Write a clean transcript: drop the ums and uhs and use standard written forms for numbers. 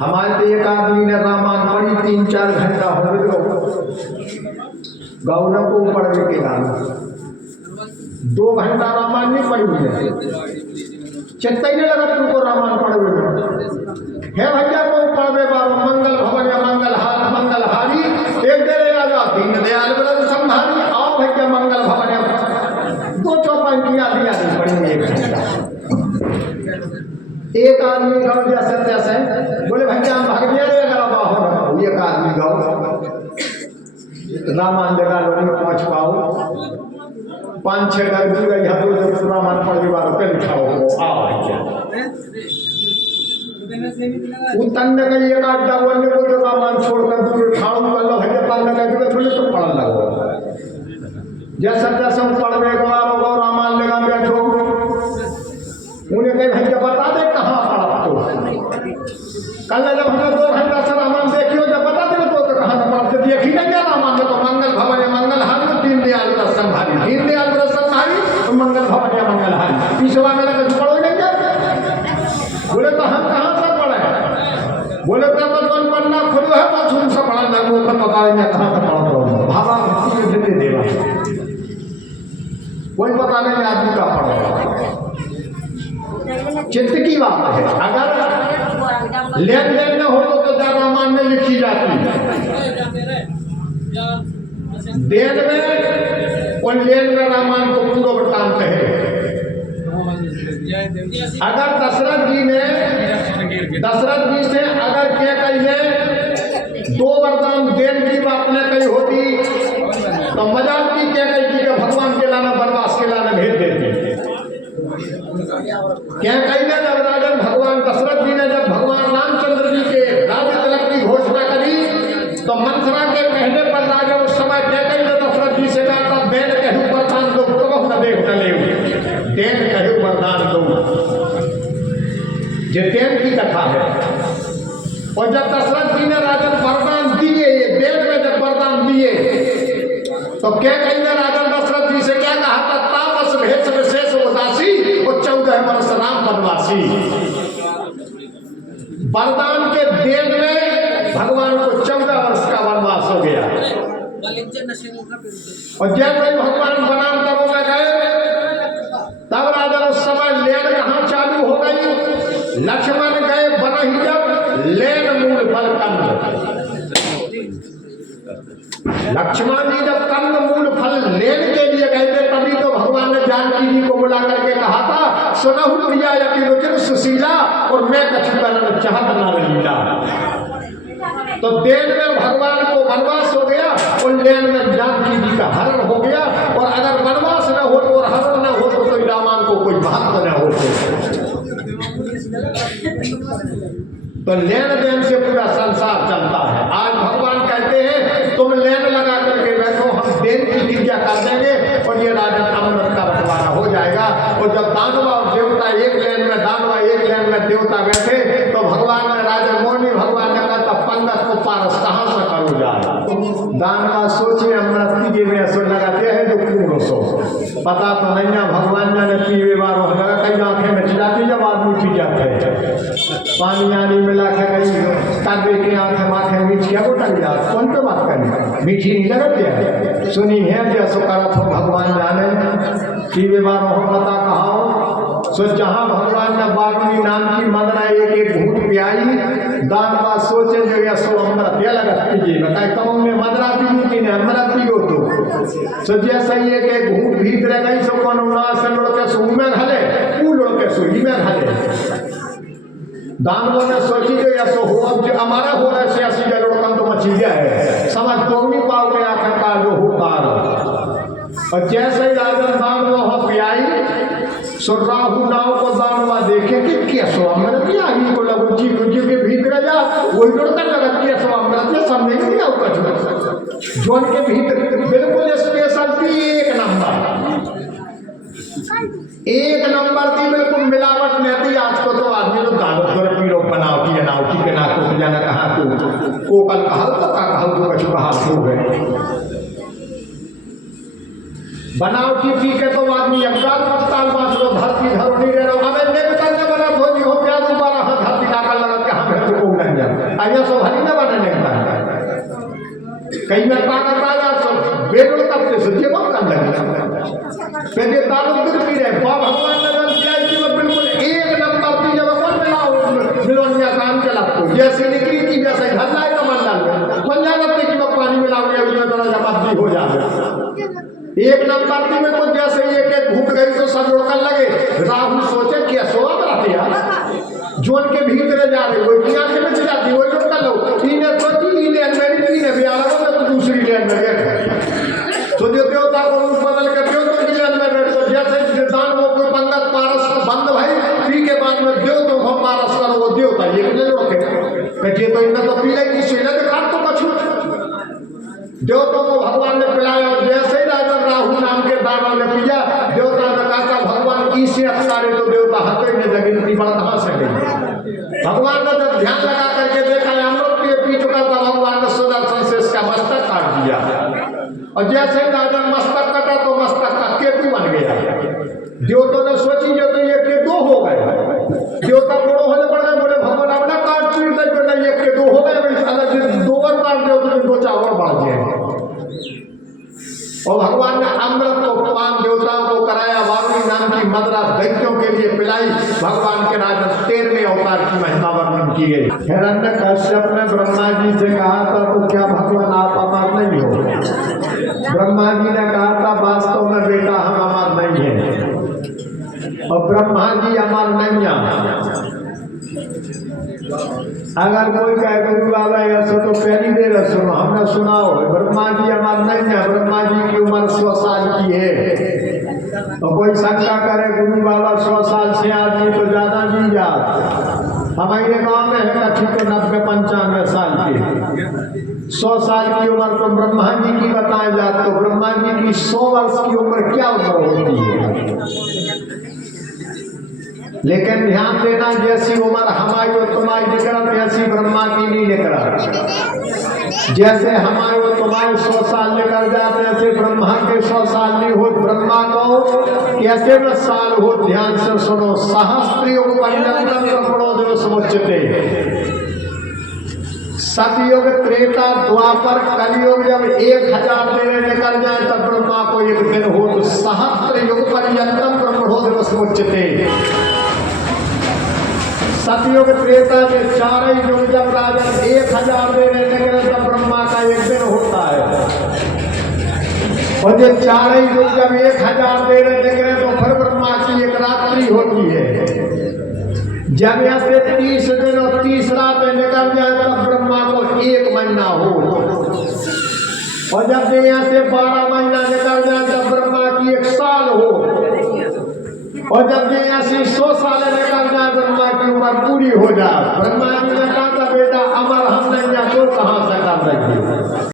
हमारे तो एक आदमी ने रामायण पढ़ी 3-4 घंटा हो गए गौरव को पढ़ने के नाम 2 घंटा रामायण नहीं पढ़ी है चेता ही नहीं लगा तुमको रामायण पढ़वे में है भैया को पढ़वे बारो मंगल भवन या मंगल हारी एक देरे आजा दीन दयाल व्रत संभारी आओ भैया मंगल भवन या 2 चौपाई किया दिया पढ़ेंगे 1 घंटा। एक आदमी गाँव जैसे बोले भैया हम भाग गया अगर बाहर एक आदमी गाँव रामायण लगा लो नहीं पहुँच पाओ 5-6 गर्मी गई है तो जब रामायण पढ़ने वालों पे लिखाओ आओ तन्ने का एक आधा बोलने को जो रामायण छोड़कर दूर ठाड़ू कर लो भैया तन्ने का थोड़ी तो पढ़ लगो जैसा जैसा पढ़ने को आओ रामायण लगा बैठो उन्हें कहीं भैया बता दे कहाँ पढ़ा तो कल जब हमने 2 घंटा से रामायण देखियो जब बता दे तो कहाँ से पढ़ा देख ही नहीं रामायण तो मंगल भवन या मंगल हारी दीन दयाल व्रत संभारी दीन दयाल व्रत संभारी तो मंगल भवन या मंगल हारी पिछवा में लगे पढ़ो नहीं क्या बोले तो हम कहाँ से पढ़े बोले तो पन्ना खुद है बस उनसे पढ़ा लगो पता नहीं कहाँ से पढ़ा भावा देते देवा कोई पता नहीं आदमी का पढ़ा चित्त की बात है अगर लेन देन न हो तो रामायण में लिखी जाती है देन में और लेन में रामायण को पूरा वृत्तांत है। अगर दशरथ जी से अगर क्या कहिए 2 वरदान देन की बात न कही होती तो मजाक की क्या कही कि भगवान के लाना वनवास के लाना भेज देते क्या कहिए जब राजन भगवान दशरथ जी ने जब भगवान रामचंद्र जी के राज्य तिलक की घोषणा करी तो मंथरा के कहने पर राजा उस समय क्या कहिए दशरथ जी से कहा देन कहूँ वरदान दो कब न देख न ले देन कहूँ वरदान दो ये देन की कथा है। और जब दशरथ जी ने राजन वरदान दिए ये देन में जब वरदान दिए तो क्या कहिए राजन दशरथ जी से क्या कहा था तापस भेष विशेष उदासी और 14 वर्ष राम वनवासी वरदान के देन में भगवान को 14 वर्ष का वनवास हो गया। और जब कोई भगवान वनांतरों में गए तब राजा उस समय लेन कहाँ चालू हो गई लक्ष्मण गए बना ही जब लेन मूल फल कंद लक्ष्मण जी जब कंद मूल फल लेन के लिए गए थे तभी तो भगवान ने जानकी जी को बुला करके कहा था सुनहु प्रिया यतिरुचिर सुशीला और मैं कछु करन चाहत न लीला। तो देन में भगवान को वनवास हो गया और लेन में जानकी जी का हरण हो गया और अगर वनवास न हो और हरण न हो तो कोई रामायण को कोई महत्व न हो तो लेन देन से पूरा संसार चलता है। आज भगवान कहते हैं तुम लेन लगा करके बैठो हम देन की विद्या कर देंगे और ये राजा अमृत का बंटवारा हो जाएगा। और जब दानव और देवता एक लेन में दानव एक लेन में देवता बैठे तो भगवान ने राजा मोनी भगवान ने कहा पंगत को पारस कहाँ से करो जाए दानवा सोचे अमृत की में ऐसा लगाते हैं जो पूर्ण सो पता तो नहीं ना भगवान ने पीवे बार लगा कई आंखें में चिलाती जब आदमी पी जाते हैं पानी आनी मिला के कहीं काटे के आंखें माथे मीठ किया वो टक जाए कौन पे बात करें मीठी नहीं लगती है सुनी है जैसो करत हो भगवान जाने पीवे बार हो पता कहा सो जहाँ भगवान ने बागनी नाम की मंदरा एक घूट पियाई दानवा सोचे जो या सो अमृत ये लगत पीजिए बताए कम में मंदरा पी ने अमृत पियो तो सो जैसा ये के घूट भीतर गई सो कौन ना से लोके सो में घले ऊ लोके सो ही में घले दानवों ने सोची जो या सो हो अब जो हमारा हो रहा है ऐसी जरूर कम तो मचीजा है समझ तो नहीं पाओगे आखिरकार जो हो पार और जैसे ही राजन दानवा हो पियाई सो राहु नाव को दानवा देखे कि कैसो अमृत आगे को लगो जी के भीतर जा वही लड़का लगत कैसो अमृत समझ नहीं आओ कुछ जोन के भीतर बिल्कुल स्पेशलिटी एक नंबर थी बिल्कुल मिलावट नहीं थी। आज को तो आदमी लोग दानव पीरो बनावटी अनावटी के नाको जाना कहा तो कोकल कहा तो कछु कहा हो गए बनावटी पी के तो आदमी अवतार बात लो धरती धरो नहीं रहे अब देवता ने बना भोजी हो गया दोबारा धरती का लगत कहाँ भेज को नहीं जाता અહીંયા सो हरी न बने नेता कई में ताकत आ जा सब बेडोल तब से ये मत कर लगे पेटे दारू दूध पी रहे बाप भगवान ने बन किया कि वो बिल्कुल एक नंबर की जब कौन मिलाओ मिलोनिया काम चला तो जैसे निकली थी वैसे घर लाए कमान डाल कौन जानते कि वो पानी मिलाओगे उसमें थोड़ा जमाती हो जाए एक नंबर में तो जैसे एक एक घूट गई तो सब रोकन लगे राहुल सोचे क्या सोच रहते यार जोन के भीतर जा रहे वो दुनिया के में जाती वो लोग कर लो इन्हें सोची इन्हें मेरी इन्हें भी अलग में तो दूसरी लेन में बैठ तो जो देवता को रूप बदल कर देव तो लेन में बैठ तो जैसे दान वो कोई पंगत पारस बंद भाई पी के बाद में देव तो हम पारस करो वो देवता ये नहीं रोके कहिए तो इन्हें तो पी लेगी सुने तो खाट तो कछु देवता को भगवान ने पिलाया और जैसे ही राजा राहु नाम के दानव ने पिया देवता ने कहा भगवान की से अवतारे तो देवता हथे ने जगिनती बढ़ कहां से गई भगवान ने जब ध्यान लगा करके देखा अमृत के पी चुका था भगवान ने सुदर्शन से इसका मस्तक काट दिया और जैसे ही राजा मस्तक कटा तो मस्तक का केतु बन गया देवता ने सोची जो तो ये के दो हो गए देवता बड़ो होने पड़ गए बोले भगवान अपना काट पीट दे बोले ये के दो हो गए अलग दो और काट दो तो दो चावल बढ़ जाए और भगवान ने अमृत को पान देवताओं को कराया वारुणी नाम की मदरा दैत्यों के लिए पिलाई भगवान के राजा 13वें अवतार की महिमा वर्णन की गई हिरण्य कश्यप ने ब्रह्मा जी से कहा था तो क्या भगवान आप अमर नहीं हो ब्रह्मा जी ने कहा था वास्तव में बेटा हम अमर नहीं है और ब्रह्मा जी अमर नहीं है अगर कोई कहे गुरु बाबा ऐसा तो पहली देर सुनो हमने सुना हो ब्रह्मा जी अमर नहीं है ब्रह्मा जी की उम्र 100 साल की है तो कोई शंका करे गुरु बाबा 100 साल से आदमी तो ज्यादा जी जात हमारे गांव में है कच्ची तो 90-95 साल की 100 साल की उम्र तो ब्रह्मा जी की बताए जात तो ब्रह्मा जी की 100 वर्ष की उम्र क्या उम्र होती है लेकिन ध्यान देना जैसी उम्र हमारी और तुम्हारी निकल ऐसी ब्रह्मा की नहीं निकल जैसे हमारे और तुम्हारे 100 साल निकल जाते ऐसे ब्रह्मा के 100 साल नहीं हो ब्रह्मा को कैसे में साल हो ध्यान से सुनो सहस्त्र युग पर्यंतम ब्रह्मणो दिवस मुच्यते सतयुग त्रेता द्वापर कलयुग जब 1000 दिन निकल जाए तब ब्रह्मा को एक दिन हो तो सहस्त्र युग पर्यंतम ब्रह्मणो दिवस मुच्यते सतयुग त्रेता के 4 युग जब राजा 1000 दिन निकले तब ब्रह्मा का एक दिन होता है और जब 4 युग जब 1000 दिन निकले तो फिर ब्रह्मा की एक रात्रि होती है जब यहाँ से 30 दिन और 30 रातें निकल जाए तब ब्रह्मा को 1 महीना हो और जब यहाँ से 12 महीना निकल जाए तब ब्रह्मा की 1 साल हो और जब यहाँ से 100 साल निकल जाए ब्रह्मा की उम्र पूरी हो जाए ब्रह्मा जी ने कहा था बेटा अमर हम नहीं